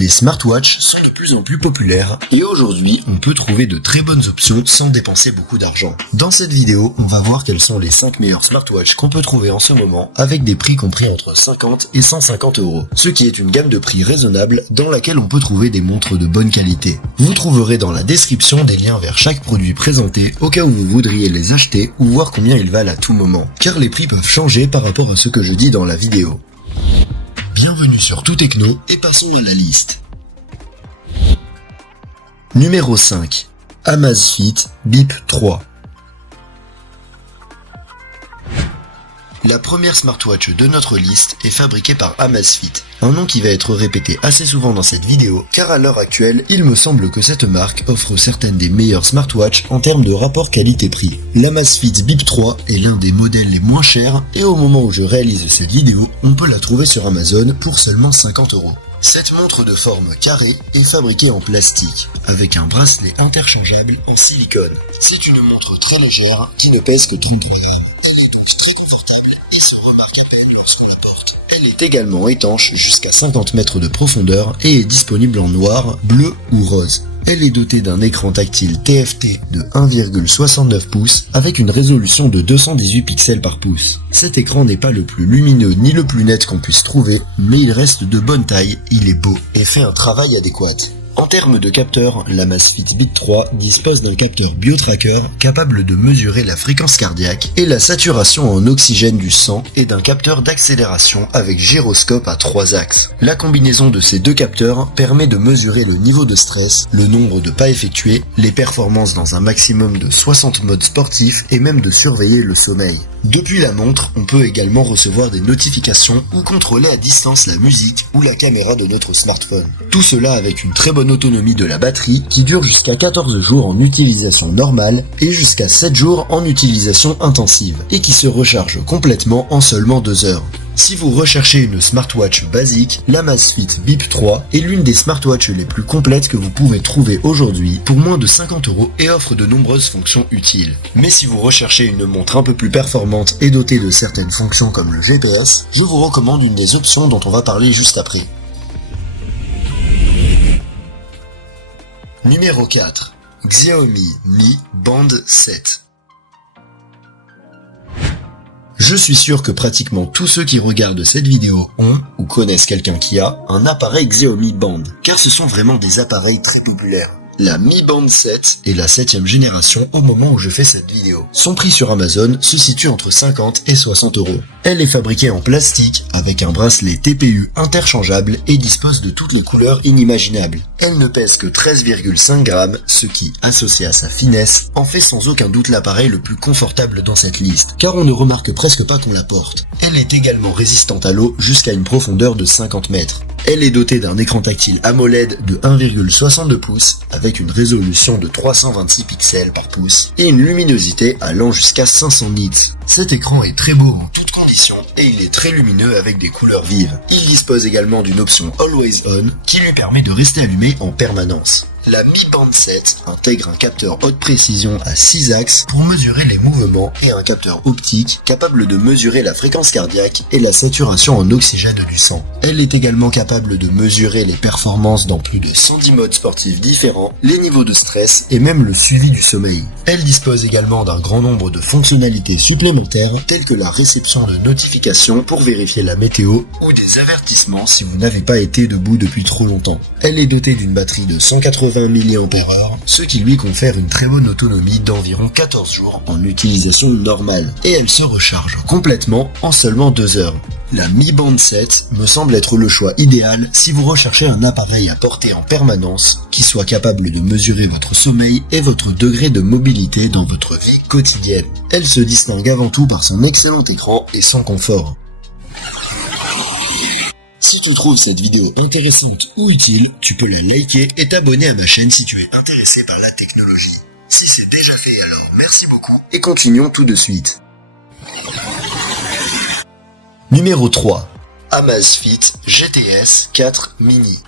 Les smartwatches sont de plus en plus populaires et aujourd'hui, on peut trouver de très bonnes options sans dépenser beaucoup d'argent. Dans cette vidéo, on va voir quels sont les 5 meilleurs smartwatches qu'on peut trouver en ce moment avec des prix compris entre 50 et 150 €, ce qui est une gamme de prix raisonnable dans laquelle on peut trouver des montres de bonne qualité. Vous trouverez dans la description des liens vers chaque produit présenté au cas où vous voudriez les acheter ou voir combien ils valent à tout moment, car les prix peuvent changer par rapport à ce que je dis dans la vidéo. Bienvenue sur Tout Techno et passons à la liste. Numéro 5. Amazfit Bip 3. La première smartwatch de notre liste est fabriquée par Amazfit, un nom qui va être répété assez souvent dans cette vidéo, car à l'heure actuelle, il me semble que cette marque offre certaines des meilleures smartwatches en termes de rapport qualité-prix. L'Amazfit Bip 3 est l'un des modèles les moins chers, et au moment où je réalise cette vidéo, on peut la trouver sur Amazon pour seulement 50 €. Cette montre de forme carrée est fabriquée en plastique, avec un bracelet interchangeable en silicone. C'est une montre très légère qui ne pèse que 30 grammes. Elle est donc très confortable et se remarque à peine lorsqu'on la porte. Elle est également étanche jusqu'à 50 mètres de profondeur et est disponible en noir, bleu ou rose. Elle est dotée d'un écran tactile TFT de 1,69 pouces avec une résolution de 218 pixels par pouce. Cet écran n'est pas le plus lumineux ni le plus net qu'on puisse trouver, mais il reste de bonne taille, il est beau et fait un travail adéquat. En termes de capteurs, l'Amazfit Bip 3 dispose d'un capteur BioTracker capable de mesurer la fréquence cardiaque et la saturation en oxygène du sang et d'un capteur d'accélération avec gyroscope à 3 axes. La combinaison de ces deux capteurs permet de mesurer le niveau de stress, le nombre de pas effectués, les performances dans un maximum de 60 modes sportifs et même de surveiller le sommeil. Depuis la montre, on peut également recevoir des notifications ou contrôler à distance la musique ou la caméra de notre smartphone. Tout cela avec une très bonne autonomie de la batterie qui dure jusqu'à 14 jours en utilisation normale et jusqu'à 7 jours en utilisation intensive et qui se recharge complètement en seulement 2 heures. Si vous recherchez une smartwatch basique, l'Amazfit Bip 3 est l'une des smartwatches les plus complètes que vous pouvez trouver aujourd'hui pour moins de 50 € et offre de nombreuses fonctions utiles. Mais si vous recherchez une montre un peu plus performante et dotée de certaines fonctions comme le GPS, je vous recommande une des options dont on va parler juste après. Numéro 4. Xiaomi Mi Band 7. Je suis sûr que pratiquement tous ceux qui regardent cette vidéo ont, ou connaissent quelqu'un qui a, un appareil Xiaomi Band, car ce sont vraiment des appareils très populaires. La Mi Band 7 est la 7e génération au moment où je fais cette vidéo. Son prix sur Amazon se situe entre 50 et 60 €. Elle est fabriquée en plastique avec un bracelet TPU interchangeable et dispose de toutes les couleurs inimaginables. Elle ne pèse que 13,5 grammes, ce qui, associé à sa finesse, en fait sans aucun doute l'appareil le plus confortable dans cette liste, car on ne remarque presque pas qu'on la porte. Elle est également résistante à l'eau jusqu'à une profondeur de 50 mètres. Elle est dotée d'un écran tactile AMOLED de 1,62 pouces avec une résolution de 326 pixels par pouce et une luminosité allant jusqu'à 500 nits. Cet écran est très beau en toutes conditions et il est très lumineux avec des couleurs vives. Il dispose également d'une option Always On qui lui permet de rester allumé en permanence. La Mi Band 7 intègre un capteur haute précision à 6 axes pour mesurer les mouvements et un capteur optique capable de mesurer la fréquence cardiaque et la saturation en oxygène du sang. Elle est également capable de mesurer les performances dans plus de 110 modes sportifs différents, les niveaux de stress et même le suivi du sommeil. Elle dispose également d'un grand nombre de fonctionnalités supplémentaires telles que la réception de notifications pour vérifier la météo ou des avertissements si vous n'avez pas été debout depuis trop longtemps. Elle est dotée d'une batterie de 180 mAh, ce qui lui confère une très bonne autonomie d'environ 14 jours en utilisation normale, et elle se recharge complètement en seulement 2 heures. La Mi Band 7 me semble être le choix idéal si vous recherchez un appareil à porter en permanence qui soit capable de mesurer votre sommeil et votre degré de mobilité dans votre vie quotidienne. Elle se distingue avant tout par son excellent écran et son confort. Si tu trouves cette vidéo intéressante ou utile, tu peux la liker et t'abonner à ma chaîne si tu es intéressé par la technologie. Si c'est déjà fait, alors merci beaucoup et continuons tout de suite. Numéro 3. Amazfit GTS 4 Mini.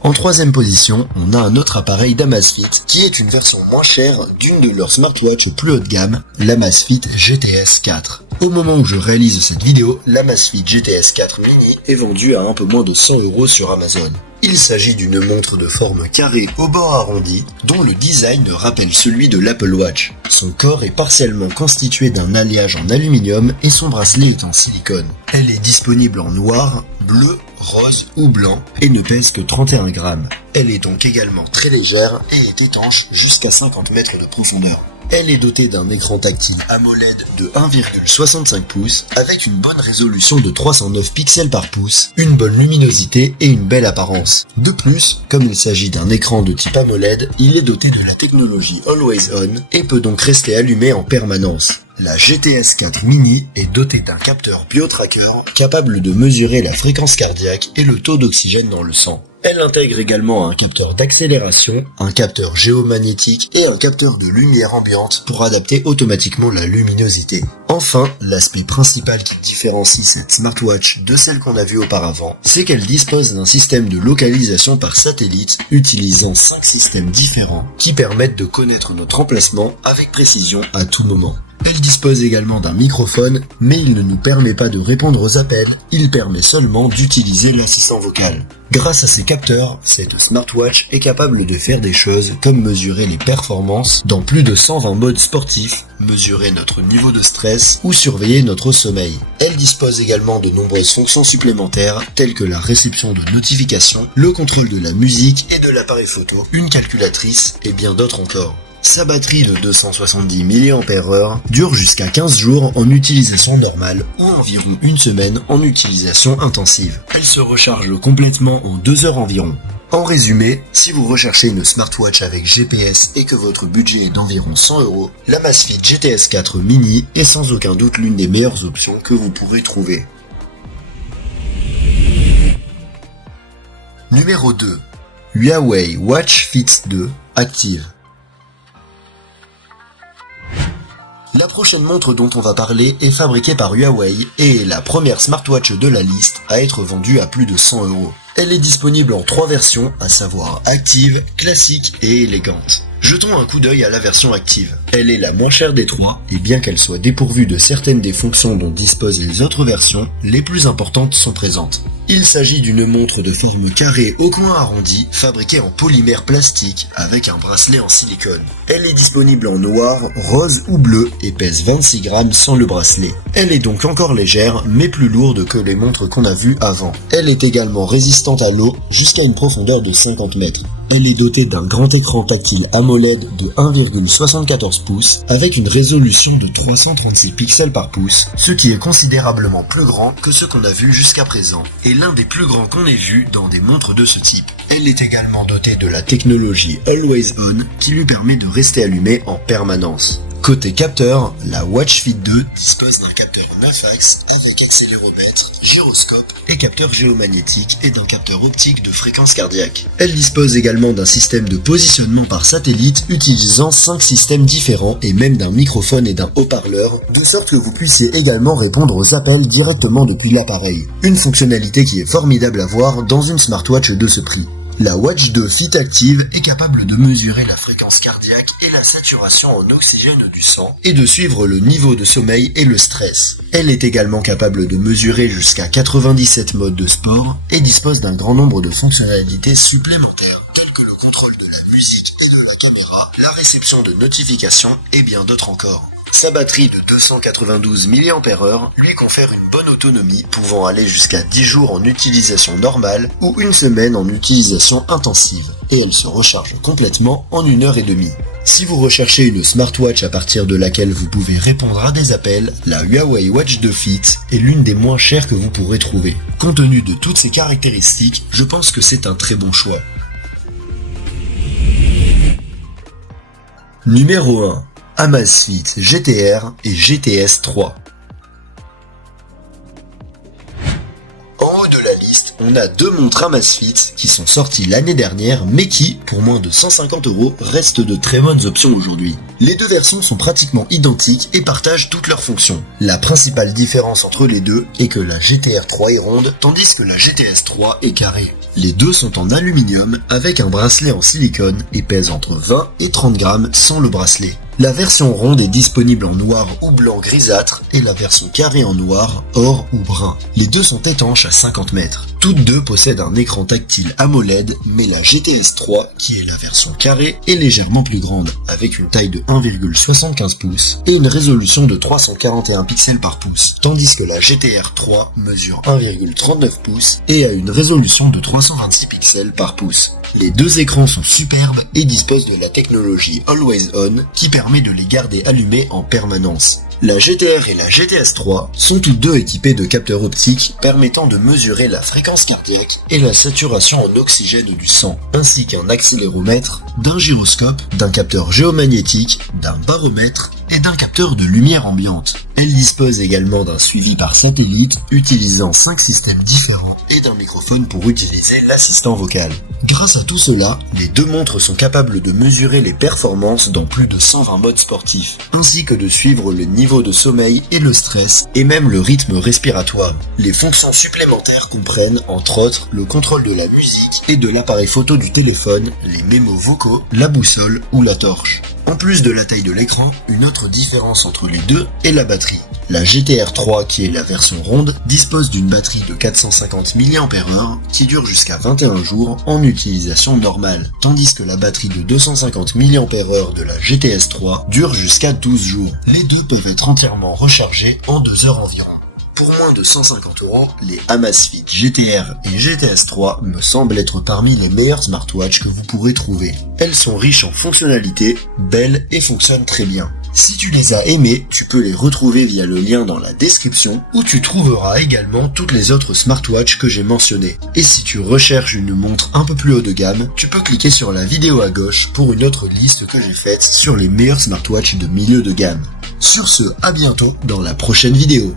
En troisième position, on a un autre appareil d'Amazfit qui est une version moins chère d'une de leurs smartwatches plus haut de gamme, l'Amazfit GTS 4. Au moment où je réalise cette vidéo, l'Amazfit GTS 4 Mini est vendue à un peu moins de 100 € sur Amazon. Il s'agit d'une montre de forme carrée au bord arrondi, dont le design rappelle celui de l'Apple Watch. Son corps est partiellement constitué d'un alliage en aluminium et son bracelet est en silicone. Elle est disponible en noir, bleu, rose ou blanc et ne pèse que 31 grammes. Elle est donc également très légère et est étanche jusqu'à 50 mètres de profondeur. Elle est dotée d'un écran tactile AMOLED de 1,65 pouces avec une bonne résolution de 309 pixels par pouce, une bonne luminosité et une belle apparence. De plus, comme il s'agit d'un écran de type AMOLED, il est doté de la technologie Always On et peut donc rester allumé en permanence. La GTS 4 Mini est dotée d'un capteur BioTracker capable de mesurer la fréquence cardiaque et le taux d'oxygène dans le sang. Elle intègre également un capteur d'accélération, un capteur géomagnétique et un capteur de lumière ambiante pour adapter automatiquement la luminosité. Enfin, l'aspect principal qui différencie cette smartwatch de celle qu'on a vue auparavant, c'est qu'elle dispose d'un système de localisation par satellite utilisant 5 systèmes différents qui permettent de connaître notre emplacement avec précision à tout moment. Elle dispose également d'un microphone, mais il ne nous permet pas de répondre aux appels, il permet seulement d'utiliser l'assistant vocal. Grâce à ces capteurs, cette smartwatch est capable de faire des choses comme mesurer les performances dans plus de 120 modes sportifs, mesurer notre niveau de stress ou surveiller notre sommeil. Elle dispose également de nombreuses fonctions supplémentaires telles que la réception de notifications, le contrôle de la musique et de l'appareil photo, une calculatrice et bien d'autres encore. Sa batterie de 270 mAh dure jusqu'à 15 jours en utilisation normale ou environ une semaine en utilisation intensive. Elle se recharge complètement en 2 heures environ. En résumé, si vous recherchez une smartwatch avec GPS et que votre budget est d'environ 100 €, l'Amazfit GTS 4 Mini est sans aucun doute l'une des meilleures options que vous pourrez trouver. Numéro 2. Huawei Watch Fit 2 Active. La prochaine montre dont on va parler est fabriquée par Huawei et est la première smartwatch de la liste à être vendue à plus de 100 €. Elle est disponible en 3 versions, à savoir active, classique et élégante. Jetons un coup d'œil à la version active. Elle est la moins chère des 3, et bien qu'elle soit dépourvue de certaines des fonctions dont disposent les autres versions, les plus importantes sont présentes. Il s'agit d'une montre de forme carrée au coin arrondi, fabriquée en polymère plastique, avec un bracelet en silicone. Elle est disponible en noir, rose ou bleu, et pèse 26 grammes sans le bracelet. Elle est donc encore légère, mais plus lourde que les montres qu'on a vues avant. Elle est également résistante à l'eau, jusqu'à une profondeur de 50 mètres. Elle est dotée d'un grand écran tactile AMOLED de 1,74 pouces avec une résolution de 336 pixels par pouce, ce qui est considérablement plus grand que ce qu'on a vu jusqu'à présent, et l'un des plus grands qu'on ait vu dans des montres de ce type. Elle est également dotée de la technologie Always On qui lui permet de rester allumée en permanence. Côté capteur, la Watch Fit 2 dispose d'un capteur 9 axes avec accéléromètre, gyroscope et capteur géomagnétique et d'un capteur optique de fréquence cardiaque. Elle dispose également d'un système de positionnement par satellite utilisant 5 systèmes différents et même d'un microphone et d'un haut-parleur, de sorte que vous puissiez également répondre aux appels directement depuis l'appareil. Une fonctionnalité qui est formidable à voir dans une smartwatch de ce prix. La Watch 2 Fit Active est capable de mesurer la fréquence cardiaque et la saturation en oxygène du sang et de suivre le niveau de sommeil et le stress. Elle est également capable de mesurer jusqu'à 97 modes de sport et dispose d'un grand nombre de fonctionnalités supplémentaires telles que le contrôle de la musique et de la caméra, la réception de notifications et bien d'autres encore. Sa batterie de 292 mAh lui confère une bonne autonomie, pouvant aller jusqu'à 10 jours en utilisation normale ou une semaine en utilisation intensive, et elle se recharge complètement en 1 heure et demie. Si vous recherchez une smartwatch à partir de laquelle vous pouvez répondre à des appels, la Huawei Watch 2 Fit est l'une des moins chères que vous pourrez trouver. Compte tenu de toutes ces caractéristiques, je pense que c'est un très bon choix. Numéro 1. Amazfit GTR et GTS 3. haut de la liste, on a deux montres Amazfit qui sont sorties l'année dernière mais qui, pour moins de 150 €, restent de très bonnes options aujourd'hui. Les deux versions sont pratiquement identiques et partagent toutes leurs fonctions. La principale différence entre les deux est que la GTR 3 est ronde tandis que la GTS 3 est carrée. Les deux sont en aluminium avec un bracelet en silicone et pèsent entre 20 et 30 grammes sans le bracelet. La version ronde est disponible en noir ou blanc grisâtre et la version carrée en noir, or ou brun. Les deux sont étanches à 50 mètres. Toutes deux possèdent un écran tactile AMOLED, mais la GTS 3, qui est la version carrée, est légèrement plus grande, avec une taille de 1,75 pouces et une résolution de 341 pixels par pouce, tandis que la GTR 3 mesure 1,39 pouces et a une résolution de 326 pixels par pouce. Les deux écrans sont superbes et disposent de la technologie Always On qui permet de les garder allumés en permanence. La GTR et la GTS 3 sont toutes deux équipées de capteurs optiques permettant de mesurer la fréquence cardiaque et la saturation en oxygène du sang, ainsi qu'un accéléromètre, d'un gyroscope, d'un capteur géomagnétique, d'un baromètre et d'un capteur de lumière ambiante. Elle dispose également d'un suivi par satellite utilisant 5 systèmes différents et d'un microphone pour utiliser l'assistant vocal. Grâce à tout cela, les deux montres sont capables de mesurer les performances dans plus de 120 modes sportifs, ainsi que de suivre le niveau de sommeil et le stress, et même le rythme respiratoire. Les fonctions supplémentaires comprennent, entre autres, le contrôle de la musique et de l'appareil photo du téléphone, les mémos vocaux, la boussole ou la torche. En plus de la taille de l'écran, une autre différence entre les deux est la batterie. La GTR 3, qui est la version ronde, dispose d'une batterie de 450 mAh qui dure jusqu'à 21 jours en utilisation normale, tandis que la batterie de 250 mAh de la GTS 3 dure jusqu'à 12 jours. Les deux peuvent être entièrement rechargés en 2 heures environ. Pour moins de 150 €, les Amazfit GTR et GTS 3 me semblent être parmi les meilleures smartwatches que vous pourrez trouver. Elles sont riches en fonctionnalités, belles et fonctionnent très bien. Si tu les as aimées, tu peux les retrouver via le lien dans la description où tu trouveras également toutes les autres smartwatches que j'ai mentionnées. Et si tu recherches une montre un peu plus haut de gamme, tu peux cliquer sur la vidéo à gauche pour une autre liste que j'ai faite sur les meilleurs smartwatches de milieu de gamme. Sur ce, à bientôt dans la prochaine vidéo.